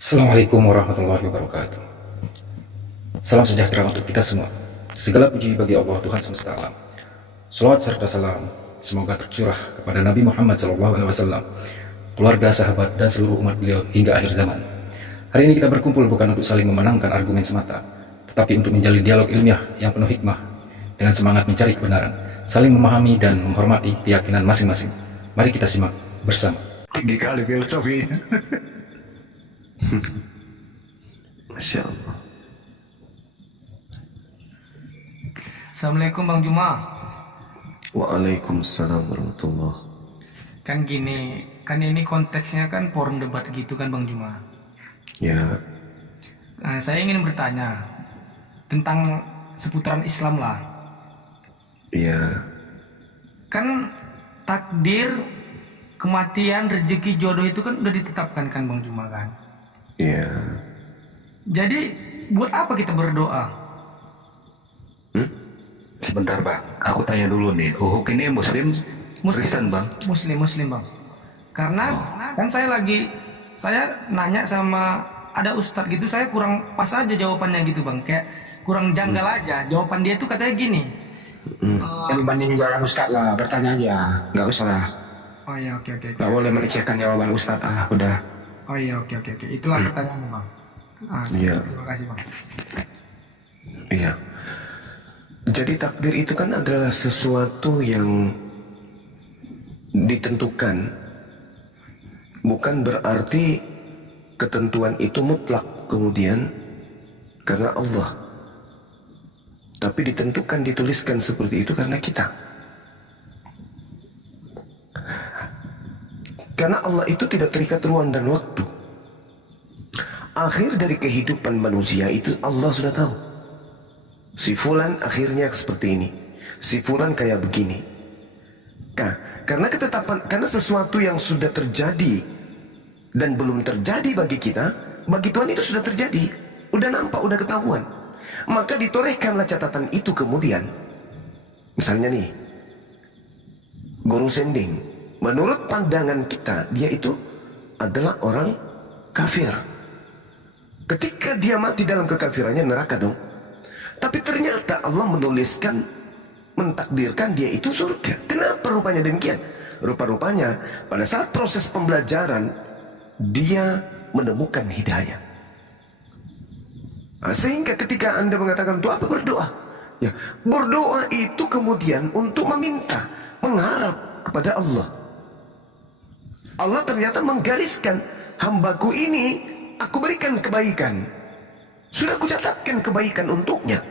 Assalamualaikum warahmatullahi wabarakatuh. Salam sejahtera untuk kita semua. Segala puji bagi Allah Tuhan semesta alam. Salawat serta salam semoga tercurah kepada Nabi Muhammad SAW, keluarga, sahabat, dan seluruh umat beliau hingga akhir zaman. Hari ini kita berkumpul bukan untuk saling memenangkan argumen semata, tetapi untuk menjalin dialog ilmiah yang penuh hikmah dengan semangat mencari kebenaran, saling memahami dan menghormati keyakinan masing-masing. Mari kita simak bersama. Tinggi kali filosofi. Masya Allah. Assalamualaikum Bang Juma. Waalaikumsalam warahmatullah. Kan gini, kan ini konteksnya kan forum debat gitu kan Bang Juma. Ya, Nah, saya ingin bertanya tentang seputaran Islam lah. ya, Kan takdir, kematian, rezeki, jodoh itu kan udah ditetapkan kan Bang Juma kan. ya. Jadi buat apa kita berdoa? Sebentar bang, aku tanya dulu nih, Uhuk ini Muslim, Kristen bang? Muslim Bang. Karena kan saya nanya sama ada ustadz gitu, saya kurang pas aja jawabannya gitu Bang. Kayak kurang janggal aja. Jawaban dia tuh katanya gini. Dibanding jawaban Ustadz lah, bertanya aja, nggak usah lah, Oh iya, oke. nggak boleh melecehkan jawaban Ustadz. Udah. Oh iya, oke. Itulah pertanyaannya Bang. Iya. Terima kasih Bang. Iya. Jadi takdir itu kan adalah sesuatu yang ditentukan. Bukan berarti ketentuan itu mutlak kemudian karena Allah. Tapi ditentukan, dituliskan seperti itu karena kita. Karena Allah itu tidak terikat ruang dan waktu. Akhir dari kehidupan manusia itu Allah sudah tahu. Si fulan akhirnya seperti ini, si fulan kayak begini. Nah, karena ketetapan, karena sesuatu yang sudah terjadi dan belum terjadi bagi kita, bagi Tuhan itu sudah terjadi, udah nampak, udah ketahuan. Maka ditorehkanlah catatan itu kemudian. Misalnya nih, Guru Sending, menurut pandangan kita dia itu adalah orang kafir. Ketika dia mati dalam kekafirannya, neraka dong. Tapi ternyata Allah menuliskan, mentakdirkan dia itu surga. Kenapa rupanya demikian? Rupa-rupanya pada saat proses pembelajaran dia menemukan hidayah. Nah, sehingga ketika Anda mengatakan untuk apa berdoa? Ya, berdoa itu kemudian untuk meminta, mengharap kepada Allah. Allah ternyata menggariskan, hambaku ini aku berikan kebaikan. Sudah aku catatkan kebaikan untuknya.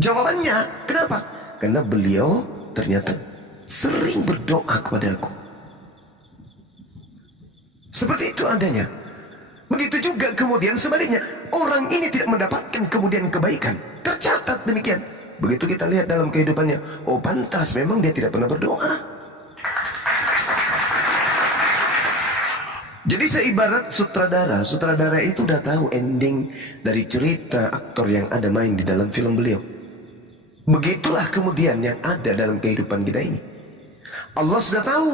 Jawabannya, kenapa? Karena beliau ternyata sering berdoa kepada aku. Seperti itu adanya. Begitu juga kemudian sebaliknya, orang ini tidak mendapatkan kemudian kebaikan. Tercatat demikian. Begitu kita lihat dalam kehidupannya, oh pantas memang dia tidak pernah berdoa. Jadi seibarat sutradara itu udah tahu ending dari cerita aktor yang ada main di dalam film beliau. Begitulah kemudian yang ada dalam kehidupan kita ini. Allah sudah tahu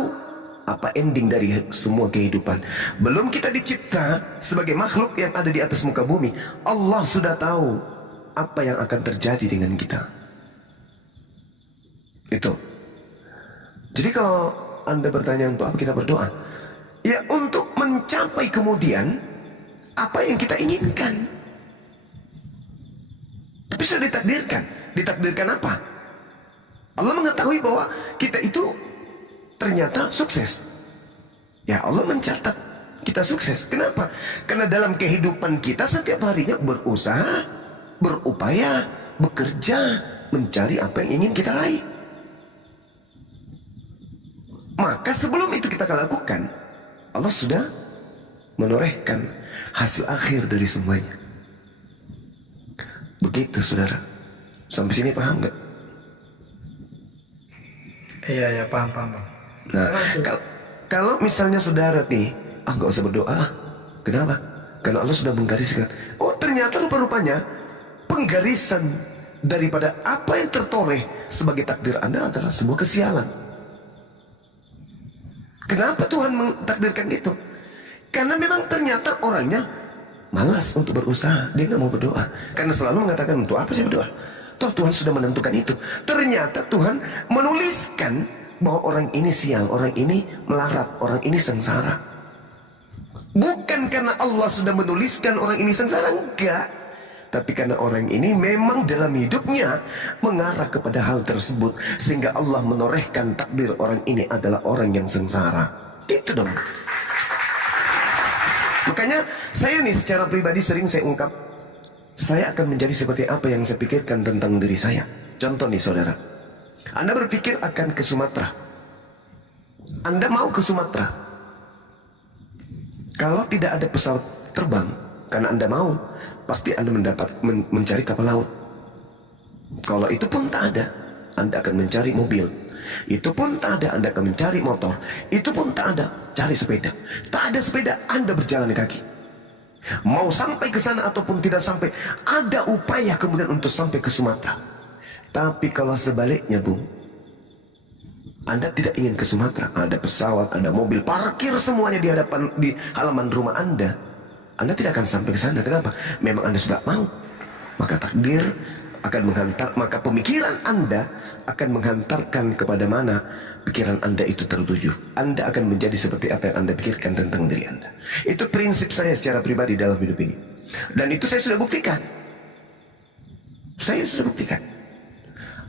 apa ending dari semua kehidupan. Belum kita dicipta sebagai makhluk yang ada di atas muka bumi, Allah sudah tahu apa yang akan terjadi dengan kita. Itu. Jadi kalau Anda bertanya untuk apa kita berdoa, ya untuk mencapai kemudian apa yang kita inginkan. Tapi sudah ditakdirkan. Ditakdirkan apa? Allah mengetahui bahwa kita itu ternyata sukses. Ya Allah mencatat kita sukses. Kenapa? Karena dalam kehidupan kita setiap harinya berusaha, berupaya, bekerja, mencari apa yang ingin kita raih. Maka sebelum itu kita lakukan, Allah sudah menorehkan hasil akhir dari semuanya. Begitu saudara. Sampai sini paham nggak? Iya, paham Bang. Nah, kalau misalnya saudara nih, nggak usah berdoa. Kenapa? Karena Allah sudah menggariskan. Oh ternyata rupa-rupanya penggarisan daripada apa yang tertoreh sebagai takdir Anda adalah sebuah kesialan. Kenapa Tuhan mentakdirkan itu? Karena memang ternyata orangnya malas untuk berusaha, dia nggak mau berdoa karena selalu mengatakan, untuk apa saya berdoa? Toh Tuhan sudah menentukan itu. Ternyata Tuhan menuliskan bahwa orang ini sial, orang ini melarat, orang ini sengsara. Bukan karena Allah sudah menuliskan orang ini sengsara, enggak, tapi karena orang ini memang dalam hidupnya mengarah kepada hal tersebut, sehingga Allah menorehkan takdir orang ini adalah orang yang sengsara. Gitu dong. Makanya saya nih secara pribadi sering saya ungkap, saya akan menjadi seperti apa yang saya pikirkan tentang diri saya. Contoh nih saudara, Anda berpikir akan ke Sumatera, Anda mau ke Sumatera. Kalau tidak ada pesawat terbang, karena Anda mau, pasti Anda mencari kapal laut. Kalau itu pun tak ada, Anda akan mencari mobil. Itu pun tak ada, Anda akan mencari motor. Itu pun tak ada, cari sepeda. Tak ada sepeda, Anda berjalan kaki. Mau sampai ke sana ataupun tidak sampai, ada upaya kemudian untuk sampai ke Sumatera. Tapi kalau sebaliknya, Bung, Anda tidak ingin ke Sumatera, ada pesawat, ada mobil, parkir semuanya di halaman rumah Anda tidak akan sampai ke sana. Kenapa? Memang Anda sudah mau. Maka takdir akan menghantar, maka pemikiran Anda akan menghantarkan kepada mana pikiran Anda itu tertuju. Anda akan menjadi seperti apa yang Anda pikirkan tentang diri Anda. Itu prinsip saya secara pribadi dalam hidup ini. Dan itu saya sudah buktikan. Saya sudah buktikan.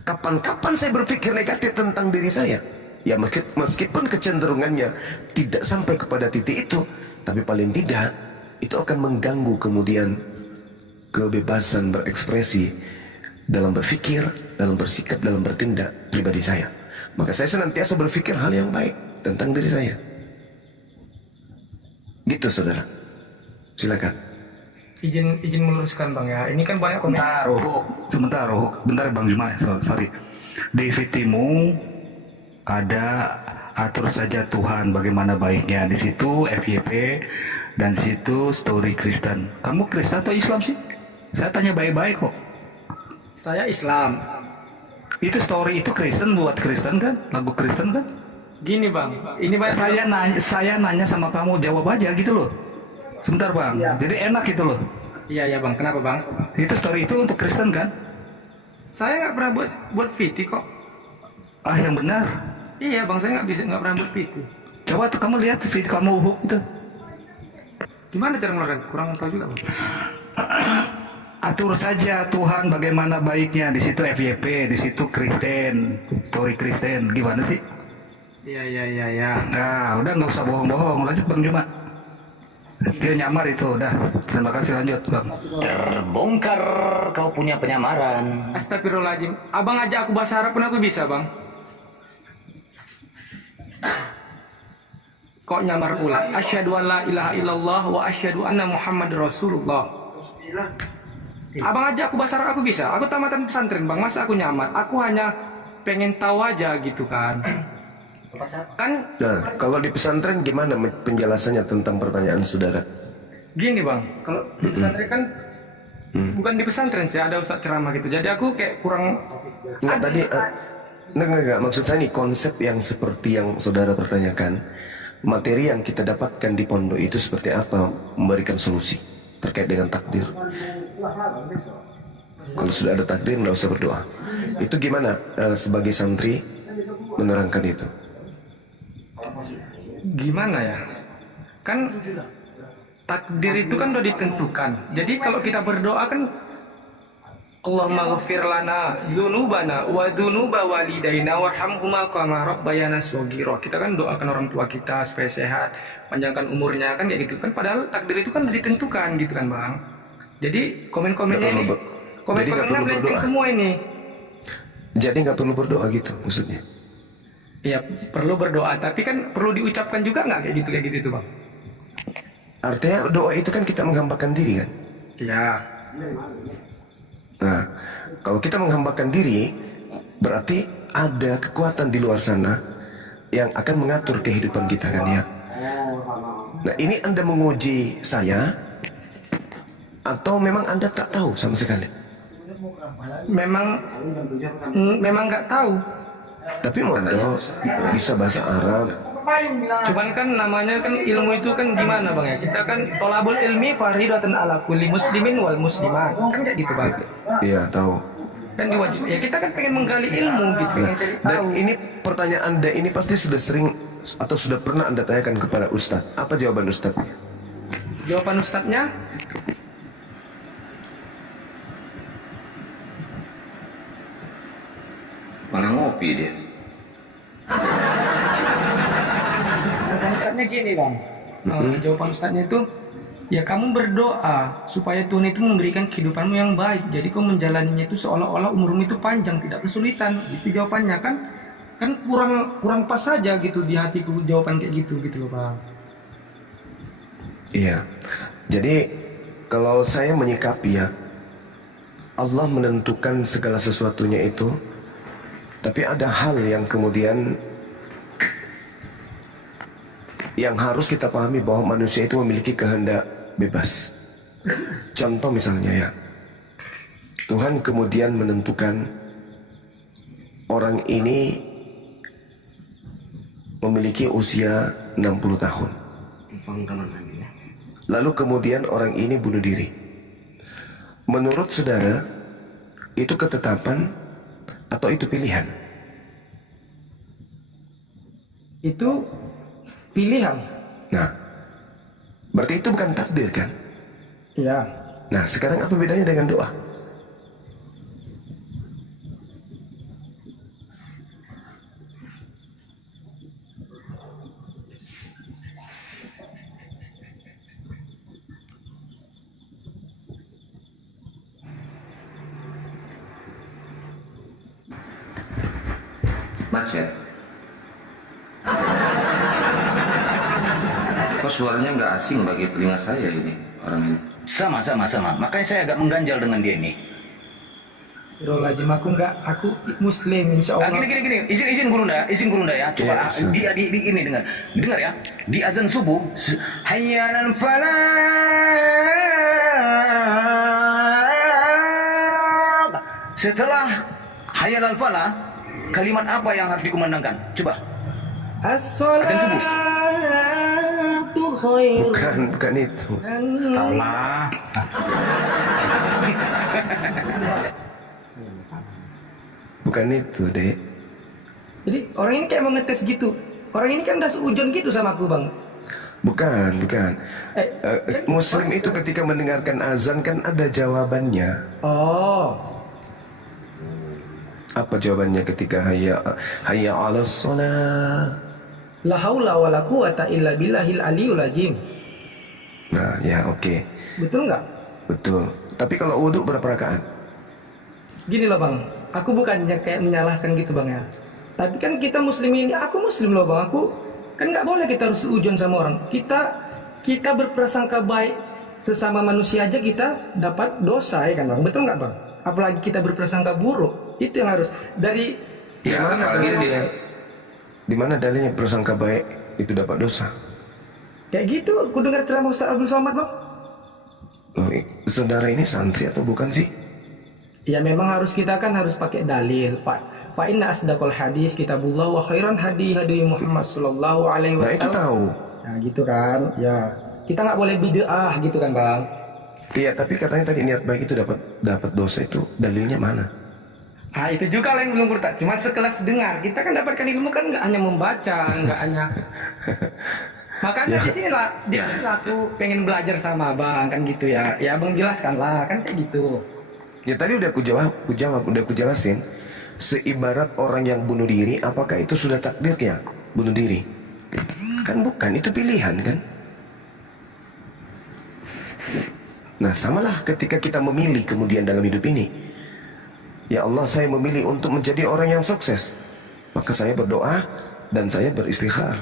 Kapan-kapan saya berpikir negatif tentang diri saya, ya meskipun kecenderungannya tidak sampai kepada titik itu, tapi paling tidak itu akan mengganggu kemudian kebebasan berekspresi dalam berpikir, dalam bersikap, dalam bertindak pribadi saya. Maka saya senantiasa berpikir hal yang baik tentang diri saya. Gitu saudara. Silakan. Izin meluruskan Bang ya. Ini kan banyak komentar. Sebentar, bentar Bang Juma, sorry. Di VT-mu ada atur saja Tuhan bagaimana baiknya. Di situ FYP dan di situ story Kristen. Kamu Kristen atau Islam sih? Saya tanya baik-baik kok. Saya Islam. Itu story itu Kristen, buat Kristen kan? Lagu Kristen kan? Gini Bang, ini banyak Saya nanya sama kamu, jawab aja gitu loh. Sebentar Bang, Ya. Jadi enak gitu loh. Iya Bang, kenapa Bang? Itu story itu untuk Kristen kan? Saya nggak pernah buat VT kok. Ah yang benar. Iya Bang, saya nggak pernah buat VT. Coba tuh kamu lihat video kamu itu. Gimana cara ngeluarin? Kurang tahu juga Bang. Atur saja Tuhan bagaimana baiknya. Di situ FYP, di situ Kristen, story Kristen. Gimana sih? Iya. Nah, udah nggak usah bohong-bohong. Lanjut Bang Juma. Dia nyamar itu, udah. Terima kasih, lanjut Bang. Terbongkar kau punya penyamaran. Astagfirullahaladzim. Abang ajak aku bahasa Arab pun aku bisa Bang. Kok nyamar pula? Asyhadu an la ilaha illallah wa asyhadu anna Muhammad Rasulullah. Abang ajak aku bahasa Arab aku bisa. Aku tamatan pesantren Bang. Masa aku nyamar? Aku hanya pengen tahu aja gitu kan. Kan Nah, kalau di pesantren gimana penjelasannya tentang pertanyaan saudara? gini Bang, kalau di pesantren kan bukan di pesantren sih, ada ustadz ceramah gitu. Jadi aku kayak kurang. Enggak tadi, enggak, maksud saya nih konsep yang seperti yang saudara pertanyakan, materi yang kita dapatkan di pondok itu seperti apa, memberikan solusi terkait dengan takdir. Kalau sudah ada takdir nggak usah berdoa. Itu gimana sebagai santri menerangkan itu? Gimana ya? Kan takdir itu kan udah ditentukan. Jadi kalau kita berdoa kan Allahumma ghafir lana dzunubana wa dzunuba walidaina warhamhuma kama rabbayana shaghira. Kita kan doakan orang tua kita supaya sehat, panjangkan umurnya kan kayak gitu kan, padahal takdir itu kan udah ditentukan gitu kan, Bang. Jadi komen-komennya ini komen-komennya blanking semua ini. Jadi nggak perlu berdoa gitu maksudnya? Iya, perlu berdoa, tapi kan perlu diucapkan juga nggak kayak gitu tuh, Bang? Artinya doa itu kan kita menghambakan diri kan? Iya. Nah, kalau kita menghambakan diri, berarti ada kekuatan di luar sana yang akan mengatur kehidupan kita kan ya. Nah, ini Anda menguji saya, atau memang Anda tak tahu sama sekali? Memang nggak tahu. Tapi mondok bisa bahasa Arab, Cuman kan namanya kan ilmu itu kan gimana bang ya? Kita kan tolabul ilmi faridatun ala kulli muslimin wal muslimat. Kan kayak gitu bang. Iya, tahu. Kan diwajib. Ya kita kan pengen menggali ilmu gitu. Pengen cari Dan tahu. ini pertanyaan Anda ini pasti sudah sering atau sudah pernah Anda tanyakan kepada Ustadz. Apa jawaban Ustadz? Jawaban ustadznya, Malah ngopi dia. jawaban ustadznya gini bang. Jawaban ustadznya itu, ya kamu berdoa supaya Tuhan itu memberikan kehidupanmu yang baik. Jadi kau menjalaninya itu seolah-olah umurmu itu panjang, tidak kesulitan. Itu jawabannya kan kurang pas saja gitu di hatiku jawaban kayak gitu loh bang. Iya. Jadi kalau saya menyikapi ya, Allah menentukan segala sesuatunya itu, tapi ada hal yang kemudian yang harus kita pahami bahwa manusia itu memiliki kehendak bebas. Contoh misalnya ya, Tuhan kemudian menentukan orang ini memiliki usia 60 tahun. Lalu kemudian orang ini bunuh diri. Menurut saudara, itu ketetapan atau itu pilihan? Itu pilihan. Nah, berarti itu bukan takdir kan? Iya. Nah, sekarang apa bedanya dengan doa? Macet. Kok suaranya nggak asing bagi telinga saya ini orang ini? Sama. Makanya saya agak mengganjal dengan dia ini. Astagfirullahaladzim, aku muslim insya Allah. Gini. Izin gurunda ya. Coba Ya, di ini dengar ya. Di azan subuh, hayya 'alal falah. Setelah hayya 'alal falah, kalimat apa yang harus dikumandangkan? Coba. As-sholatu khairun Bukan itu. Allah. Bukan itu, Dek. Jadi orang ini kayak mau ngetes gitu. Orang ini kan udah seujon gitu sama aku bang. Bukan. Muslim itu ketika mendengarkan azan kan ada jawabannya. Oh, Apa jawabannya ketika hayya 'alas shalah? la haula wala quwata illa billahil aliyul azim. Nah, ya oke. Betul nggak? Betul. Tapi kalau wudhu berapa rakaat? Gini loh bang, aku bukannya kayak menyalahkan gitu bang ya. Tapi kan kita muslim ini, aku muslim loh bang. Aku kan nggak boleh kita harus seujun sama orang. Kita berprasangka baik sesama manusia aja kita dapat dosa ya kan bang. Betul nggak bang? Apalagi kita berprasangka buruk, itu yang harus dari Ya, apalagi dia. Di mana dalilnya prasangka baik itu dapat dosa? kayak gitu. Aku dengar ceramah Ustaz Abdul Somad bang. Loh, saudara ini santri atau bukan sih? Ya memang kita harus pakai dalil. Fa inna asdaqal hadis kitabullah wa khairan hadi Muhammad sallallahu alaihi Nah, itu wasallam. tahu. Nah gitu kan. Ya, kita nggak boleh bid'ah gitu kan, Bang. Iya, tapi katanya tadi niat baik itu dapat dosa, itu dalilnya mana? Ah, itu juga lah yang belum kurta. Cuma sekelas dengar. Kita kan dapatkan ilmu kan nggak hanya membaca, nggak hanya. Makanya di sini lah aku pengen belajar sama Abang kan gitu ya. Ya Abang jelaskan lah kan kayak gitu. Ya tadi udah aku jelasin. Seibarat orang yang bunuh diri, apakah itu sudah takdirnya bunuh diri? Kan bukan, itu pilihan kan? Nah, samalah ketika kita memilih kemudian dalam hidup ini. Ya Allah, saya memilih untuk menjadi orang yang sukses. Maka saya berdoa dan saya beristighfar.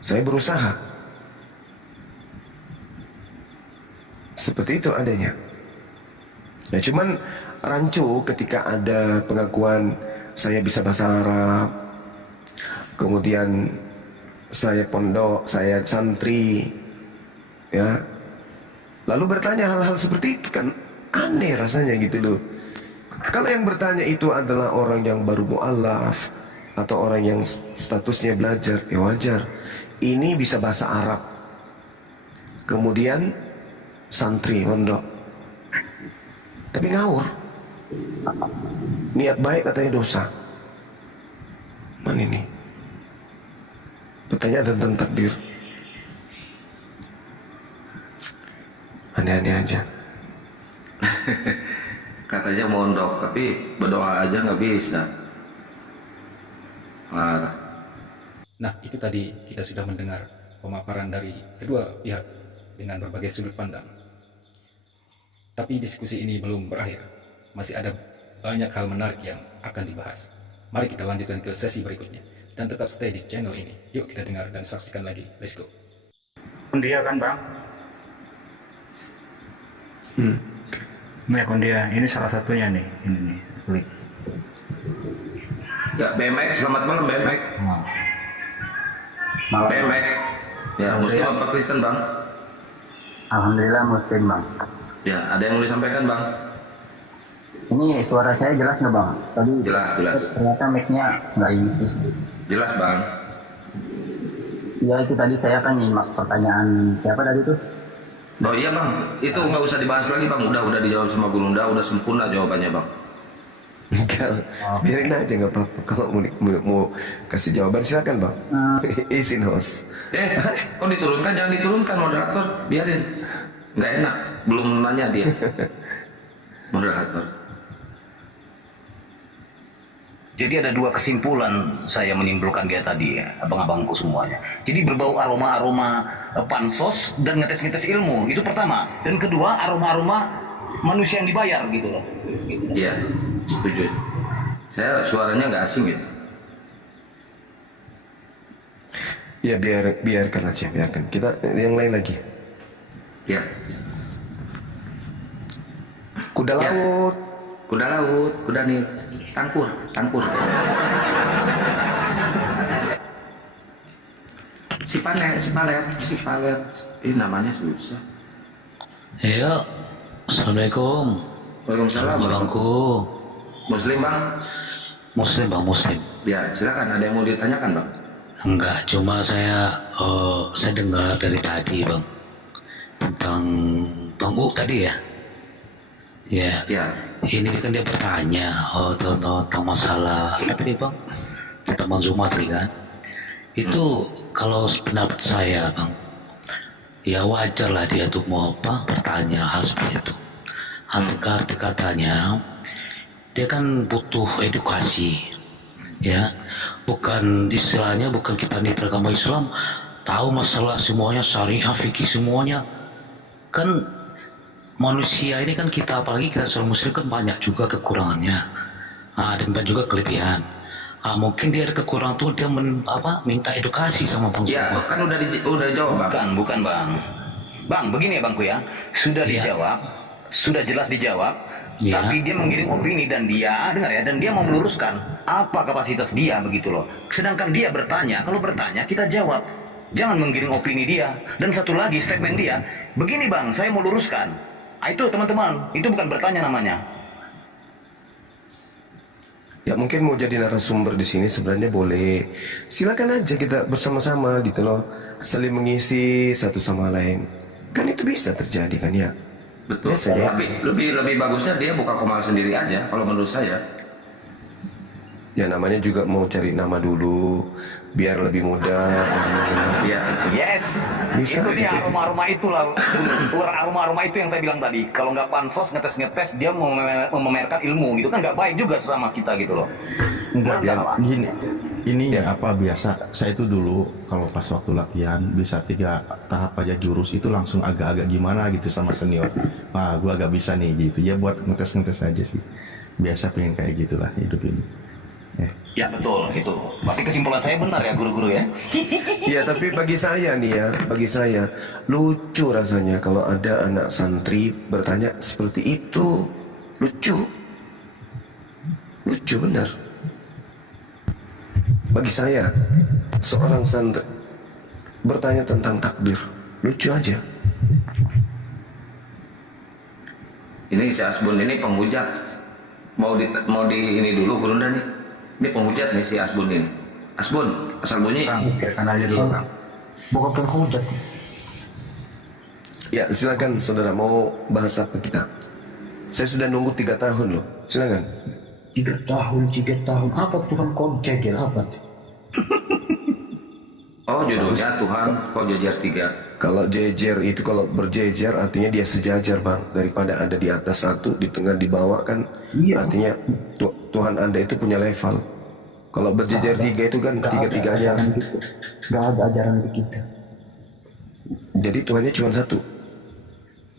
Saya berusaha. Seperti itu adanya. Nah, cuman rancu ketika ada pengakuan saya bisa bahasa Arab, kemudian saya pondok, saya santri, ya. Lalu bertanya hal-hal seperti itu kan aneh rasanya gitu loh. Kalau yang bertanya itu adalah orang yang baru mu'alaf atau orang yang statusnya belajar, ya wajar. Ini bisa bahasa Arab. Kemudian santri mondok, tapi ngawur. Niat baik katanya dosa. Mana ini? Pertanyaan tentang takdir. Aneh-aneh aja. Katanya mondok, tapi berdoa aja nggak bisa. Marah. Nah, itu tadi kita sudah mendengar pemaparan dari kedua pihak dengan berbagai sudut pandang. Tapi diskusi ini belum berakhir. Masih ada banyak hal menarik yang akan dibahas. Mari kita lanjutkan ke sesi berikutnya. Dan tetap stay di channel ini. Yuk kita dengar dan saksikan lagi. Let's go. Dia kan bang? Ini akun dia. Ini salah satunya nih. Ini nih. Klik. Ya, BMX, selamat malam BMX. Malam. BMX. Ya, Muslim apa Kristen bang? Alhamdulillah Muslim bang. Ya, ada yang mau disampaikan bang? Ini suara saya jelas nggak bang? Tadi Jelas, jelas. ternyata mic-nya nggak ini sih. Jelas bang. Ya itu tadi saya kan nyimak pertanyaan siapa tadi tuh? Oh iya bang, itu nggak usah dibahas lagi bang. Udah dijawab sama Guru Nda, udah sempurna jawabannya bang. Enggak, biarin aja nggak apa-apa. Kalau mau kasih jawaban silakan bang. Izin host. Kok diturunkan? Jangan diturunkan moderator, biarin. Nggak enak, belum nanya dia. Moderator. Jadi ada dua kesimpulan saya menyimpulkan dia tadi ya, abang-abangku semuanya. Jadi berbau aroma-aroma pansos dan ngetes-ngetes ilmu, itu pertama. Dan kedua, aroma-aroma manusia yang dibayar gitu loh. Iya, setuju. Saya suaranya nggak asing gitu. Ya biarkan aja, biarkan. Kita yang lain lagi. Ya. Kuda Ya. laut. Kuda laut, kuda nil, tangkur. Si palet. Ini namanya susah. Ya, Assalamualaikum. Waalaikumsalam. Abangku. Muslim bang? Muslim bang, Muslim. Ya, silakan. Ada yang mau ditanyakan bang? Enggak, cuma saya dengar dari tadi bang tentang Bang U tadi ya. Ya. Ya. Ini kan dia bertanya tentang masalah apa nih bang? Tentang manzumah tadi kan. Itu kalau pendapat saya bang, ya wajar lah dia tuh mau bertanya hal seperti itu. Arti katanya dia kan butuh edukasi, ya, bukan istilahnya bukan kita di beragama Islam tahu masalah semuanya syariah fikih semuanya kan. Manusia ini kan kita, apalagi kita seorang muslim kan banyak juga kekurangannya, dan banyak juga kelebihan. Mungkin dia ada kekurangan tuh dia minta edukasi sama bang. Ya, kan udah dijawab bang. Bukan bang. Bang, begini ya bangku ya. Sudah dijawab, sudah jelas dijawab. Ya. Tapi dia mengirim opini dan dia dengar ya, dan dia mau meluruskan apa kapasitas dia begitu loh. Sedangkan dia bertanya, kalau bertanya kita jawab. Jangan menggiring opini dia. Dan satu lagi statement dia, begini bang, saya mau luruskan. Itu teman-teman, itu bukan bertanya namanya. Ya mungkin mau jadi narasumber di sini sebenarnya boleh. Silakan aja kita bersama-sama gitu loh, saling mengisi satu sama lain. Kan itu bisa terjadi kan ya. Betul. Biasa, ya? Tapi lebih bagusnya dia buka komal sendiri aja kalau menurut saya. Ya namanya juga mau cari nama dulu biar lebih mudah. Iya. Yes, Bisa itu dia gitu. aroma-aroma itulah. Aroma-aroma itu yang saya bilang tadi. Kalau nggak pansos ngetes dia mau memamerkan ilmu gitu kan nggak baik juga sama kita gitu loh. Enggak, dia Lah. gini. Ini ya apa biasa saya itu dulu kalau pas waktu latihan bisa 3 tahap aja jurus itu langsung agak-agak gimana gitu sama senior. Wah, gua agak bisa nih gitu. Ya buat ngetes aja sih. Biasa pengen kayak gitulah hidup ini. Ya betul itu. Berarti kesimpulan saya benar ya guru-guru ya. Iya tapi bagi saya nih ya, bagi saya lucu rasanya kalau ada anak santri bertanya seperti itu. Lucu benar. Bagi saya seorang santri bertanya tentang takdir lucu aja. Ini si Asbun ini penghujat. Mau di ini dulu Guru Nda nih. Ini penghujat nih si Asbun ini. Asbun, asal bunyi. Biarkan aja dulu Bang. Bukan penghujat. Ya silakan saudara, mau bahas apa kita? Saya sudah nunggu 3 tahun loh. Silakan. 3 tahun. Apa Tuhan kau jajal apa? Oh, judulnya Tuhan kok jajar 3. Kalau jejer itu, kalau berjejer artinya dia sejajar bang. Daripada ada di atas satu, di tengah, di bawah kan. Iya. Artinya Tuhan Anda itu punya level. Kalau berjejer 3 itu kan tiga-tiganya. Gak ada ajaran begitu. Jadi Tuhannya cuma satu.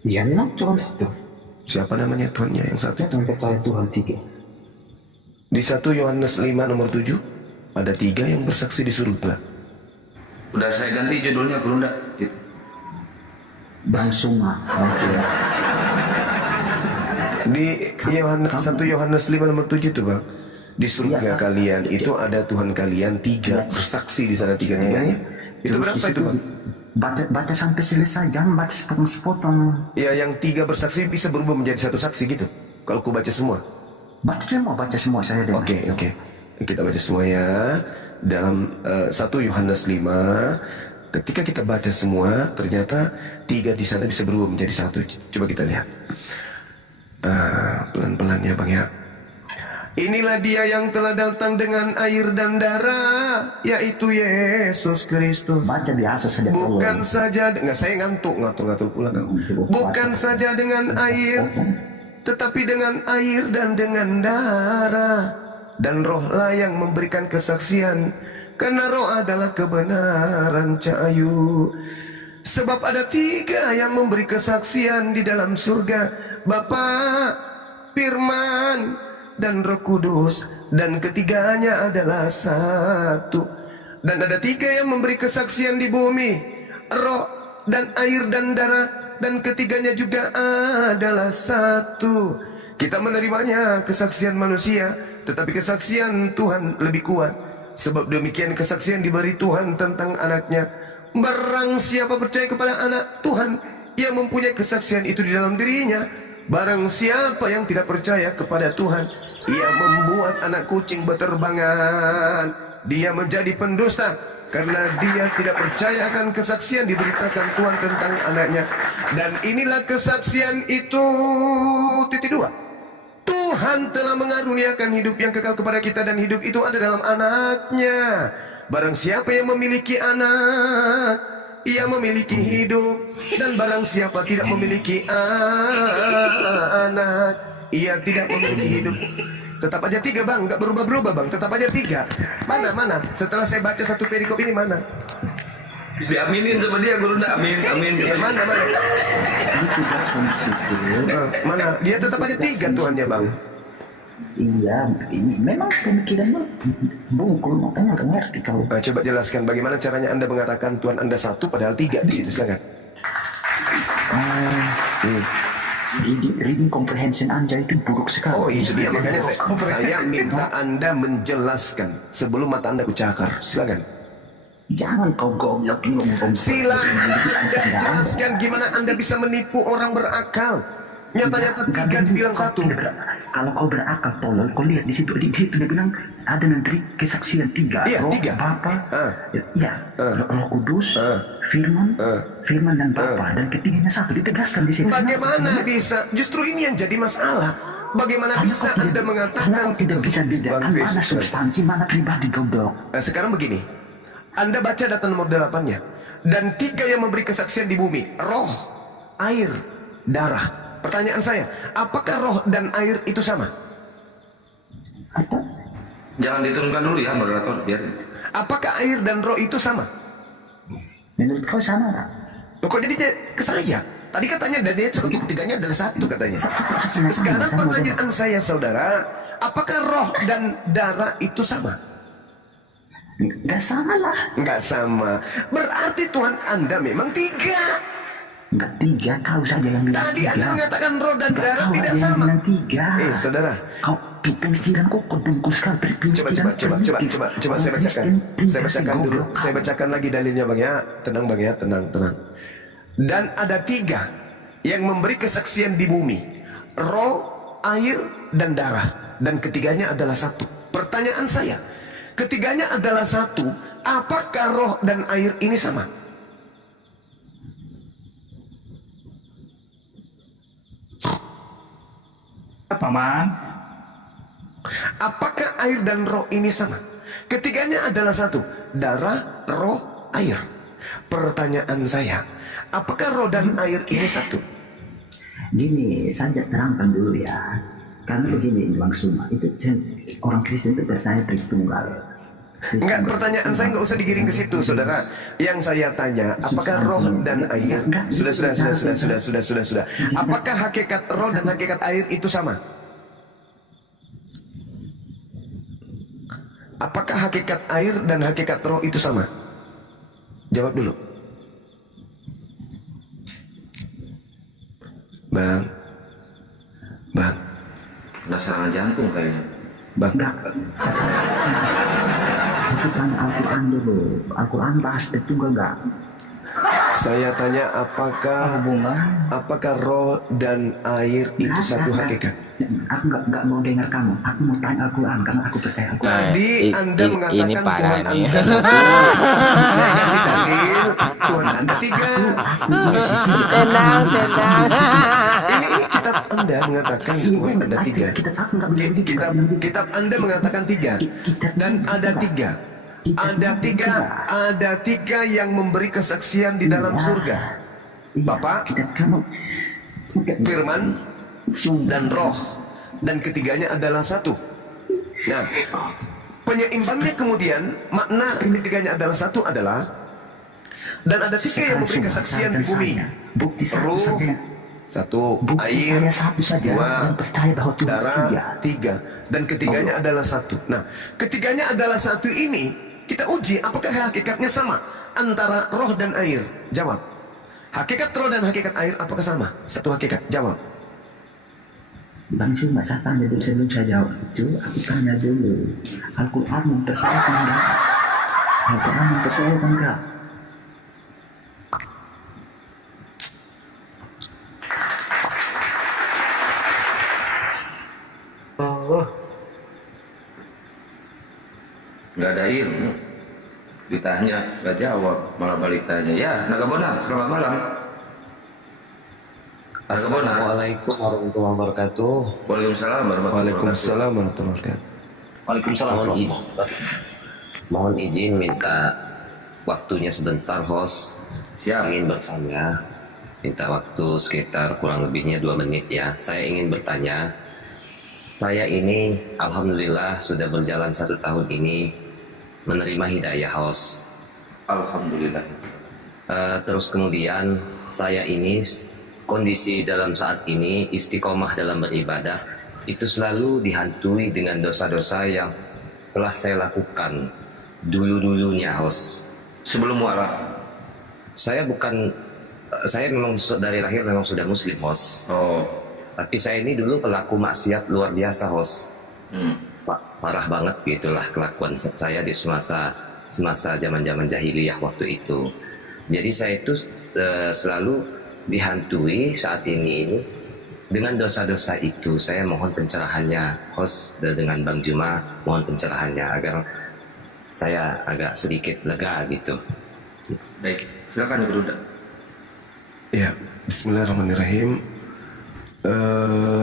Iya memang Tuhan satu. Siapa namanya Tuhannya yang satu? Kita percaya Tuhan 3. Di 1 Yohanes 5 nomor 7 ada 3 yang bersaksi di surga. Udah saya ganti judulnya belum dah? Gitu. Bang Suma. Di 1 Yohanes 5 nomor 7 tuh bang. Di surga kalian itu ada Tuhan kalian 3 bersaksi di sana 3-tiganya. Itu Terus berapa itu bang? Baca sampai selesai, jangan baca sepotong-sepotong. Ya yang 3 bersaksi bisa berubah menjadi 1 saksi gitu. Kalau ku baca semua. Baca semua saya dengar. Oke. Kita baca semua ya. Dalam 1 Yohanes 5, ketika kita baca semua, ternyata 3 di sana bisa berubah menjadi 1. Coba kita lihat. Pelan-pelan ya bang ya. Inilah dia yang telah datang dengan air dan darah, yaitu Yesus Kristus. Baca biasa saja. Bukan saja, nggak saya ngantuk, ngatur-ngatur pula kau. Bukan saja dengan air, tetapi dengan air dan dengan darah. Dan rohlah yang memberikan kesaksian, karena roh adalah kebenaran cahayu. Sebab ada 3 yang memberi kesaksian di dalam surga, Bapa, Firman, dan Roh Kudus, dan ketiganya adalah 1. Dan ada 3 yang memberi kesaksian di bumi, roh dan air dan darah, dan ketiganya juga adalah 1. Kita menerimanya kesaksian manusia, tetapi kesaksian Tuhan lebih kuat. Sebab demikian kesaksian diberi Tuhan tentang anaknya. Barang siapa percaya kepada anak Tuhan, ia mempunyai kesaksian itu di dalam dirinya. Barang siapa yang tidak percaya kepada Tuhan, ia membuat anak kucing berterbangan. Dia menjadi pendusta karena dia tidak percaya akan kesaksian diberitakan Tuhan tentang anaknya. Dan inilah kesaksian itu, titik 2. Tuhan telah mengaruniakan hidup yang kekal kepada kita, dan hidup itu ada dalam anaknya. Barang siapa yang memiliki anak, ia memiliki hidup. Dan barang siapa tidak memiliki anak, ia tidak memiliki hidup. Tetap aja 3 bang, nggak berubah-berubah bang. Tetap aja 3. Mana? Setelah saya baca 1 perikop ini mana? Diaminin sama dia guru dah. Amin. Ya, mana? Mana? Dia tetap aja 3 Tuhannya bang. Iya, memang pemikiran bungkul, makanya nggak ngerti kau. Coba jelaskan bagaimana caranya Anda mengatakan Tuhan Anda 1 padahal 3 di situ, silakan. Reading comprehension Anda itu buruk sekali. Oh itu dia, makanya saya minta Anda menjelaskan sebelum mata Anda kucakar. Silakan. Jangan kau goblok ngomong. Silakan Anda jelaskan gimana Anda bisa menipu orang berakal. Nyata-nyata 3 dibilang 1. Kalau kau berakal tolol, kau lihat di situ dia bilang ada nanti kesaksian 3. Iya, Roh, 3. Bapa, Roh Kudus, Firman dan Bapa, dan ketiganya 1. Ditegaskan di situ. Bagaimana bisa? Justru ini yang jadi masalah. Bagaimana bisa Anda mengatakan tidak bisa bedakan mana substansi, mana pribadi, goblok. Sekarang begini. Anda baca data nomor 8-nya. Dan 3 yang memberi kesaksian di bumi, roh, air, darah. Pertanyaan saya, apakah roh dan air itu sama? Apa? Jangan diturunkan dulu ya moderator, biar. Apakah air dan roh itu sama? Menurut kau sama nggak? Loh, kok jadi ke saya? Tadi katanya dan dia ketiganya adalah 1 katanya. Sekarang pertanyaan saya saudara, apakah roh dan darah itu sama? Nggak sama lah. Nggak sama. Berarti Tuhan Anda memang 3. Nggak 3, kau saja yang bilang Tadi 3. Anda mengatakan roh dan darah Kau tidak aja yang sama. bilang 3. Saudara. Kau pemikiran kok bungkus sekali. Coba saya bacakan. Saya bacakan dulu. Saya bacakan lagi dalilnya bang ya. Tenang bang ya, tenang. Dan ada 3 yang memberi kesaksian di bumi, roh, air, dan darah. Dan ketiganya adalah 1. Pertanyaan saya, ketiganya adalah satu, apakah roh dan air ini sama? Paman, Apakah air dan roh ini sama? Ketiganya adalah satu, darah, roh, air. Pertanyaan saya, apakah roh dan air ini satu? Gini, saya terangkan dulu ya. Karena begini, Bang Suma, itu orang Kristen itu percaya Tritunggal. Enggak, pertanyaan saya nggak usah digiring ke situ, saudara. Yang saya tanya, apakah roh dan air? Sudah. Apakah hakikat roh dan hakikat air itu sama? Apakah hakikat air dan hakikat roh itu sama? Jawab dulu. Bang. Udah serangan jantung kayaknya. Bang. Itu tanya Al-Quran dulu. Al-Quran bahas Tritunggal enggak? Saya tanya apakah roh dan air itu satu hakikat? Aku enggak mau dengar kamu. Aku mau tanya Al-Quran karena aku percaya Al-Quran. Tadi Anda mengatakan Tuhan Anda satu. Saya kasih dalil Tuhan Anda tiga. Tenang. Ini kitab Anda mengatakan Tuhan Anda tiga. Kitab Anda mengatakan tiga. Dan ada tiga. Ada tiga yang memberi kesaksian di dalam surga. Bapak, Firman, dan Roh. Dan ketiganya adalah satu. Nah, penyeimbangnya kemudian, makna ketiganya adalah satu adalah, dan ada tiga yang memberi kesaksian di bumi. Roh, satu, air, dua, darah, tiga. Dan ketiganya adalah satu. Nah, ketiganya adalah satu ini, kita uji apakah hakikatnya sama antara roh dan air. Jawab. Hakikat roh dan hakikat air apakah sama? Satu hakikat. Jawab. Bang Suma, saya tanya dulu sebelum saya jawab itu. Aku tanya dulu, Al-Quran mempersoalkan enggak? Al-Quran mempersoalkan enggak? Nggak ada ilmu. Ditanya, nggak jawab, malah balik tanya. Ya, Nagabona, selamat malam. Assalamualaikum warahmatullahi wabarakatuh. Waalaikumsalam warahmatullahi wabarakatuh. Waalaikumsalam. Mohon izin minta waktunya sebentar, host. Siap. Ingin bertanya. Minta waktu sekitar kurang lebihnya 2 menit ya. Saya ingin bertanya. Saya ini alhamdulillah sudah berjalan 1 tahun ini menerima hidayah, host. Alhamdulillah. Terus kemudian saya ini kondisi dalam saat ini istiqomah dalam beribadah itu selalu dihantui dengan dosa-dosa yang telah saya lakukan dulu-dulunya, host. Sebelum mualaf? Saya memang dari lahir memang sudah muslim, host. Oh. Tapi saya ini dulu pelaku maksiat luar biasa, host. Parah banget gitulah kelakuan saya di semasa zaman-zaman jahiliyah waktu itu. Jadi saya itu selalu dihantui saat ini dengan dosa-dosa itu. Saya mohon pencerahannya, host, dengan Bang Juma, mohon pencerahannya agar saya agak sedikit lega gitu. Baik, silakan Ibu Ruda. Ya, bismillahirrahmanirrahim.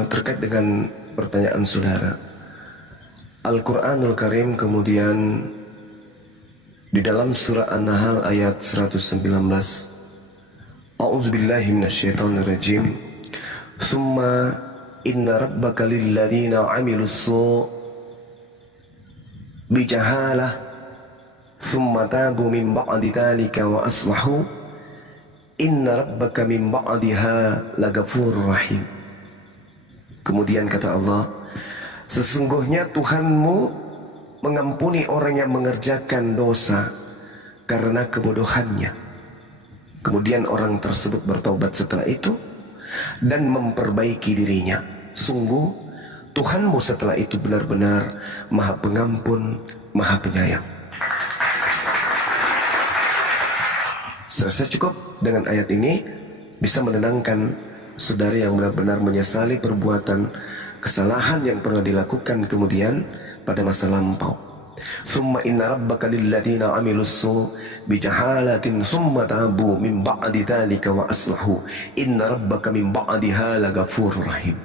Terkait dengan pertanyaan saudara, Al-Quranul Karim kemudian di dalam surah An-Nahl ayat 119, A'udzubillahi minasyaitonirrajim. Tsumma inna rabbaka lilladzina 'amilus su' bijahalah tsumma tabu min ba'di dzalika wa aslahu inna rabbaka min ba'diha laghafurur rahim. Kemudian kata Allah, sesungguhnya Tuhanmu mengampuni orang yang mengerjakan dosa karena kebodohannya. Kemudian orang tersebut bertobat setelah itu dan memperbaiki dirinya. Sungguh Tuhanmu setelah itu benar-benar Maha Pengampun, Maha Penyayang. Saya cukup dengan ayat ini bisa menenangkan saudara yang benar-benar menyesali perbuatan kesalahan yang pernah dilakukan kemudian pada masa lampau. Summa inna rabbaka lilladina amilus su bijahalatin summa tabu min ba'di dhalika wa aslahu inna rabbaka min ba'diha lagafurur rahim.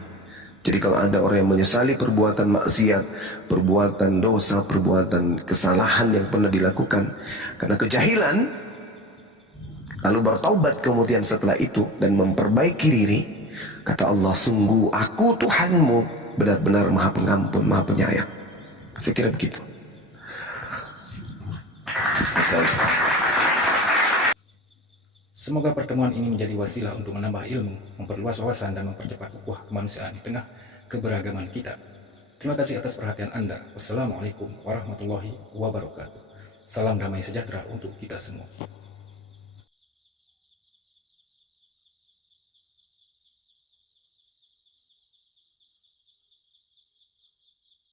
Jadi kalau ada orang yang menyesali perbuatan maksiat, perbuatan dosa, perbuatan kesalahan yang pernah dilakukan karena kejahilan, lalu bertaubat kemudian setelah itu dan memperbaiki diri, kata Allah, sungguh aku Tuhanmu benar-benar maha pengampun, maha penyayang. Saya kira begitu. Semoga pertemuan ini menjadi wasilah untuk menambah ilmu, memperluas wawasan dan mempercepat ukhuwah kemanusiaan di tengah keberagaman kita. Terima kasih atas perhatian Anda. Wassalamualaikum warahmatullahi wabarakatuh. Salam damai sejahtera untuk kita semua.